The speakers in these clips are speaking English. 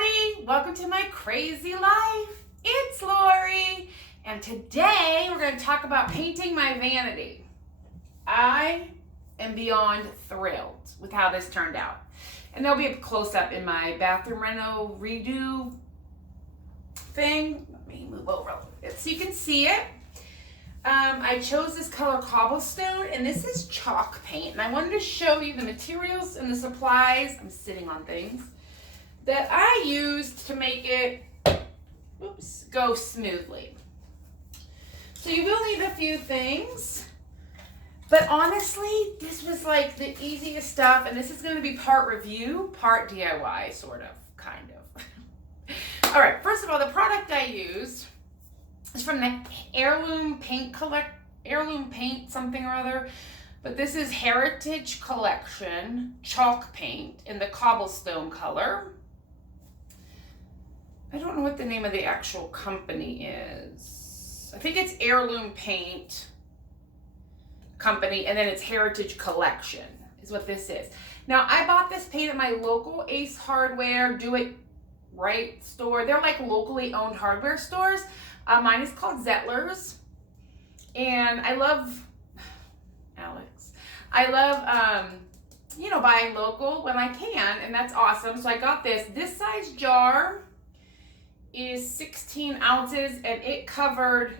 everybody, welcome to my crazy life. It's Lori, and today we're going to talk about painting my vanity. I am beyond thrilled with how this turned out. And there'll be a close-up in my bathroom reno redo thing. Let me move over a little bit so you can see it. I chose this color cobblestone, and this is chalk paint. And I wanted to show you the materials and the supplies, I'm sitting on things, that I used to make it go smoothly. So you will need a few things, but honestly, this was like the easiest stuff, and this is going to be part review, part DIY, sort of, kind of. All right, first of all, the product I used is from the Heirloom paint something or other, but this is Heritage Collection chalk paint in the cobblestone color. I don't know what the name of the actual company is. I think it's Heirloom Paint Company, and then it's Heritage Collection is what this is. Now, I bought this paint at my local Ace Hardware Do It Right store. They're like locally owned hardware stores. Mine is called Zettler's, and I love Alex. I love buying local when I can, and that's awesome. So I got this. This size jar is 16 ounces, and it covered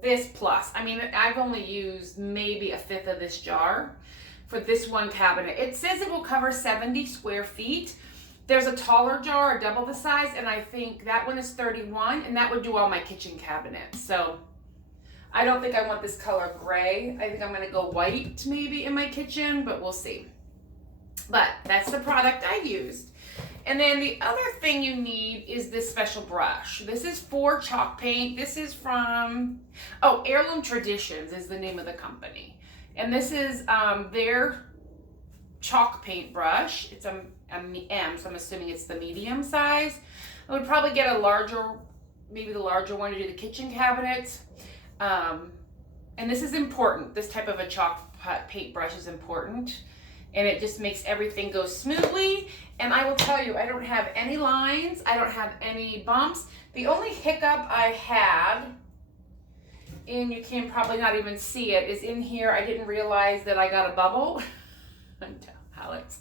this plus. I mean, I've only used maybe a fifth of this jar for this one cabinet. It says it will cover 70 square feet. There's a taller jar, double the size, and I think that one is 31, and that would do all my kitchen cabinets. So I don't think I want this color gray. I think I'm gonna go white maybe in my kitchen, but we'll see. But that's the product I used. And then the other thing you need is this special brush. This is for chalk paint. This is from, Heirloom Traditions is the name of the company. And this is their chalk paint brush. It's a M, so I'm assuming it's the medium size. I would probably get a larger, maybe the larger one to do the kitchen cabinets. And this is important. This type of a chalk paint brush is important. And it just makes everything go smoothly. And I will tell you, I don't have any lines. I don't have any bumps. The only hiccup I had, and you can probably not even see it, is in here. I didn't realize that I got a bubble. Alex,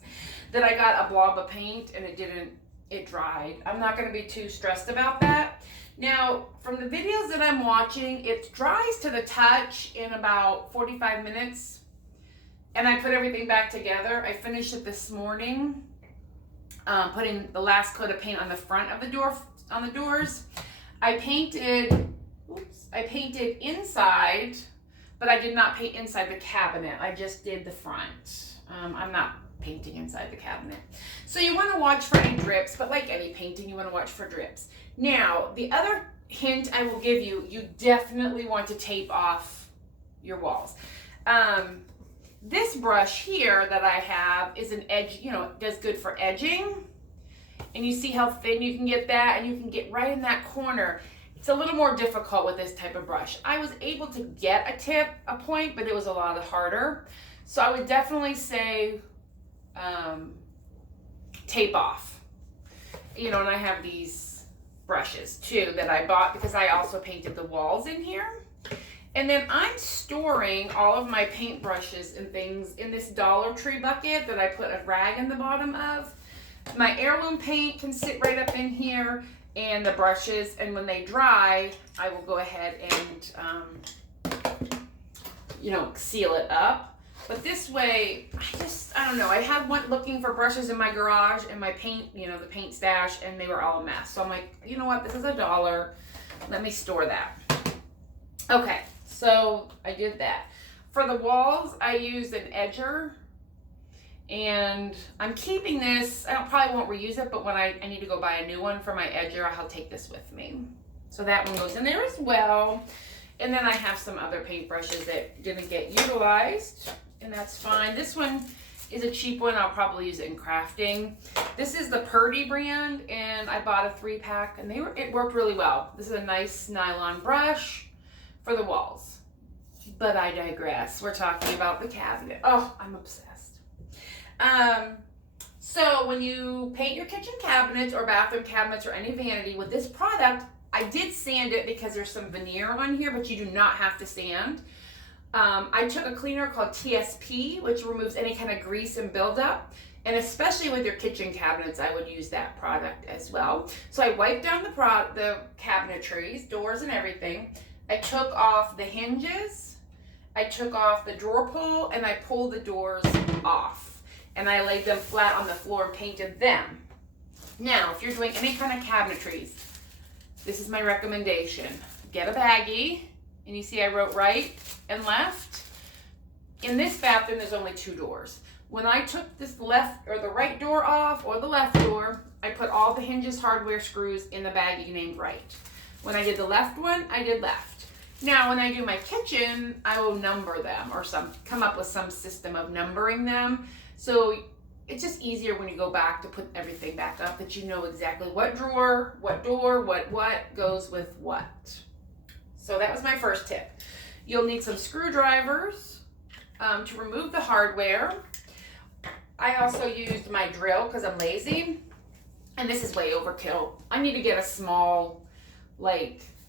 that I got a blob of paint and it dried. I'm not gonna be too stressed about that. Now, from the videos that I'm watching, it dries to the touch in about 45 minutes. And I put everything back together. I finished it this morning, putting the last coat of paint on the front of the door, on the doors. I painted inside, but I did not paint inside the cabinet. I just did the front. I'm not painting inside the cabinet. So you want to watch for any drips, but like any painting, you want to watch for drips. Now, the other hint I will give you, you definitely want to tape off your walls. This brush here that I have is an edge, it does good for edging. And you see how thin you can get that, and you can get right in that corner. It's a little more difficult with this type of brush. I was able to get a point, but it was a lot harder. So I would definitely say tape off. And I have these brushes too that I bought because I also painted the walls in here. And then I'm storing all of my paint brushes and things in this Dollar Tree bucket that I put a rag in the bottom of. My heirloom paint can sit right up in here, and the brushes, and when they dry, I will go ahead and, seal it up. But this way, I don't know, I had one looking for brushes in my garage and my paint, the paint stash, and they were all a mess. So I'm like, you know what, this is $1. Let me store that. Okay. So I did that. For the walls, I used an edger, and I'm keeping this. I probably won't reuse it, but when I need to go buy a new one for my edger, I'll take this with me. So that one goes in there as well. And then I have some other paintbrushes that didn't get utilized, and that's fine. This one is a cheap one. I'll probably use it in crafting. This is the Purdy brand, and I bought a 3-pack, and it worked really well. This is a nice nylon brush for the walls. But I digress. We're talking about the cabinet. Oh, I'm obsessed. So when you paint your kitchen cabinets or bathroom cabinets or any vanity with this product, I did sand it because there's some veneer on here, but you do not have to sand. I took a cleaner called TSP, which removes any kind of grease and buildup. And especially with your kitchen cabinets, I would use that product as well. So I wiped down the cabinetries, doors and everything. I took off the hinges. I took off the drawer pull, and I pulled the doors off. And I laid them flat on the floor and painted them. Now, if you're doing any kind of cabinetries, this is my recommendation. Get a baggie, and you see I wrote right and left. In this bathroom, there's only 2 doors. When I took this left or the right door off or the left door, I put all the hinges, hardware, screws in the baggie named right. When I did the left one, I did left. Now, when I do my kitchen, I will number them or come up with some system of numbering them. So it's just easier when you go back to put everything back up that you know exactly what drawer, what door, what goes with what. So that was my first tip. You'll need some screwdrivers to remove the hardware. I also used my drill because I'm lazy, and this is way overkill. I need to get a small,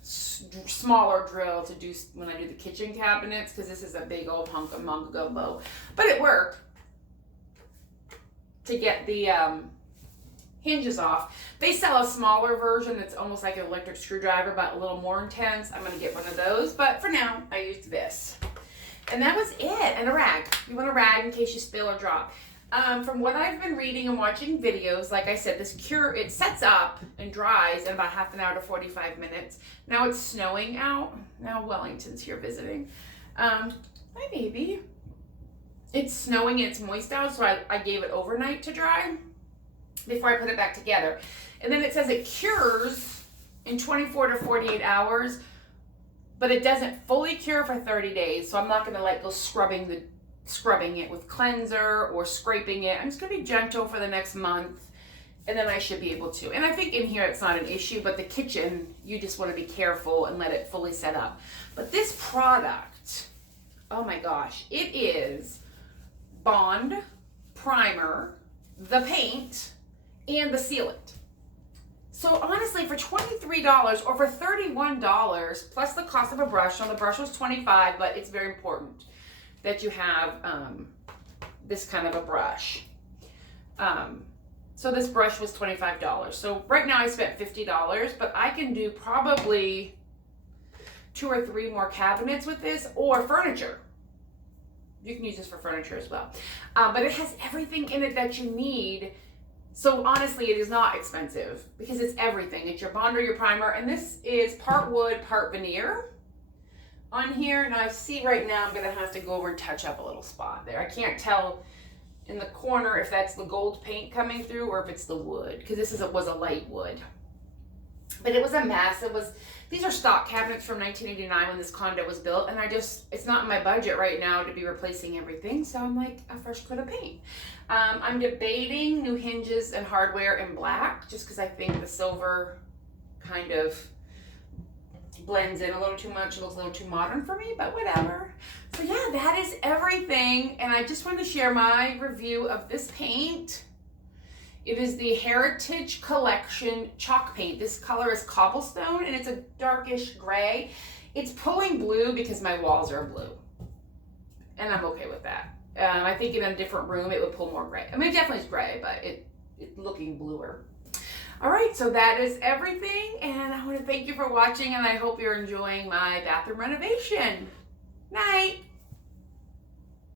smaller drill to do when I do the kitchen cabinets, because this is a big old hunk of mumbo gumbo. But it worked to get the hinges off. They sell a smaller version that's almost like an electric screwdriver, but a little more intense. I'm going to get one of those, but for now, I used this. And that was it, and a rag. You want a rag in case you spill or drop. From what I've been reading and watching videos, like I said, this cure, it sets up and dries in about half an hour to 45 minutes. Now it's snowing out. Now Wellington's here visiting. Hi, baby. It's snowing and it's moist out, so I gave it overnight to dry before I put it back together. And then it says it cures in 24 to 48 hours, but it doesn't fully cure for 30 days, so I'm not going to go scrubbing it with cleanser or scraping it. I'm just going to be gentle for the next month, and then I should be able to. And I think in here it's not an issue, but the kitchen, you just want to be careful and let it fully set up. But this product, oh my gosh, it is Bond, primer, the paint, and the sealant. So honestly, for $23 or for $31, plus the cost of a brush, so the brush was $25, but it's very important that you have this kind of a brush. So this brush was $25. So right now I spent $50, but I can do probably 2 or 3 more cabinets with this, or furniture. You can use this for furniture as well. But it has everything in it that you need. So honestly, it is not expensive because it's everything. It's your bonder, your primer, and this is part wood, part veneer on here. And I see right now I'm gonna have to go over and touch up a little spot there. I can't tell in the corner if that's the gold paint coming through or if it's the wood, because this was a light wood. But it was a mess. These are stock cabinets from 1989 when this condo was built, and it's not in my budget right now to be replacing everything, so I'm like, a fresh coat of paint. I'm debating new hinges and hardware in black, just because I think the silver kind of blends in a little too much. It looks a little too modern for me, but whatever. So yeah, that is everything, and I just wanted to share my review of this paint. It is the Heritage Collection chalk paint. This color is cobblestone, and it's a darkish gray. It's pulling blue because my walls are blue, and I'm okay with that. I think in a different room it would pull more gray. I mean, it definitely is gray, but it's looking bluer. All right, so that is everything, and I want to thank you for watching, and I hope you're enjoying my bathroom renovation. Night.